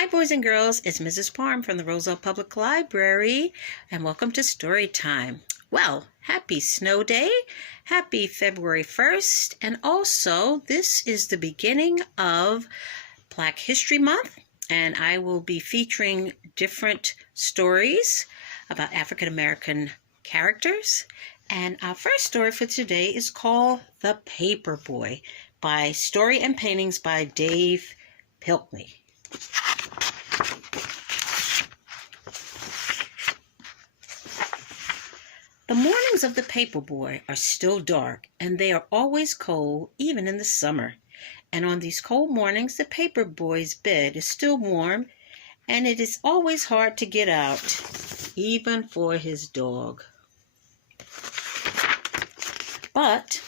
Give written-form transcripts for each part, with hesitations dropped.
Hi, boys and girls. It's Mrs. Parham from the Roselle Public Library, and welcome to Story Time. Well, happy snow day. Happy February 1st. And also, this is the beginning of Black History Month, and I will be featuring different stories about African American characters. And our first story for today is called The Paper Boy by Story and Paintings by Dave Pilkney. The mornings of the paper boy are still dark, and they are always cold, even in the summer. And on these cold mornings, the paper boy's bed is still warm, and it is always hard to get out, even for his dog. But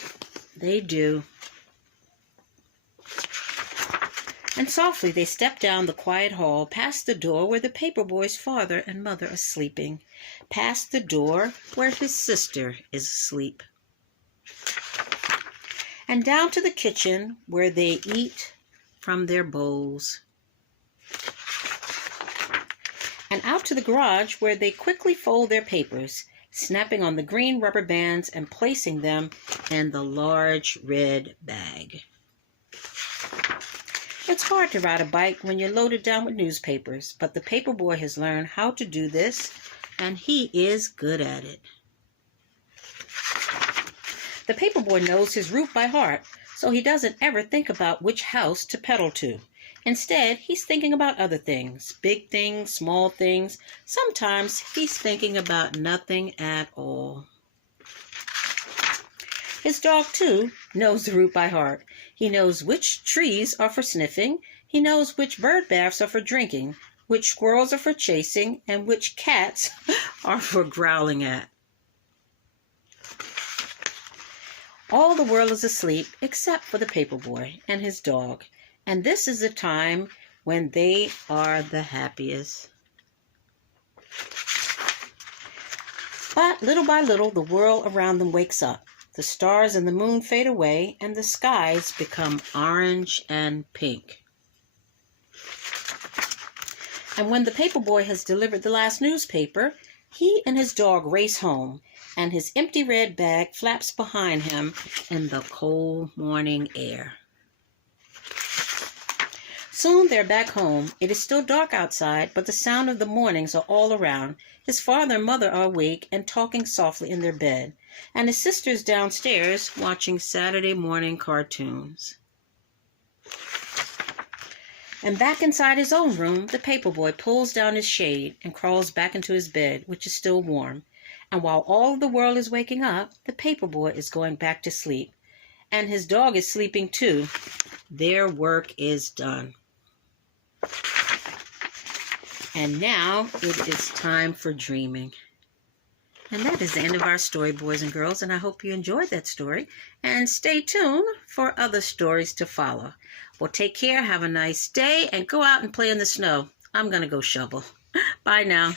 they do. And softly they step down the quiet hall, past the door where the paper boy's father and mother are sleeping, past the door where his sister is asleep, and down to the kitchen where they eat from their bowls, and out to the garage where they quickly fold their papers, snapping on the green rubber bands and placing them in the large red bag. It's hard to ride a bike when you're loaded down with newspapers, but the paper boy has learned how to do this, and he is good at it. The paper boy knows his route by heart, so he doesn't ever think about which house to pedal to. Instead, he's thinking about other things, big things, small things. Sometimes he's thinking about nothing at all. His dog, too, knows the route by heart. He knows which trees are for sniffing. He knows which bird baths are for drinking, which squirrels are for chasing, and which cats are for growling at. All the world is asleep except for the paper boy and his dog, and this is the time when they are the happiest. But little by little, the world around them wakes up. The stars and the moon fade away, and the skies become orange and pink. And when the paper boy has delivered the last newspaper, he and his dog race home, and his empty red bag flaps behind him in the cold morning air. Soon they're back home. It is still dark outside, but the sound of the mornings are all around. His father and mother are awake and talking softly in their bed, and his sister's downstairs watching Saturday morning cartoons. And back inside his own room, the paper boy pulls down his shade and crawls back into his bed, which is still warm. And while all of the world is waking up, the paper boy is going back to sleep. And his dog is sleeping too. Their work is done. And now it is time for dreaming. And that is the end of our story, boys and girls, and I hope you enjoyed that story. And stay tuned for other stories to follow. Well, take care, have a nice day, and go out and play in the snow. I'm going to go shovel. Bye now.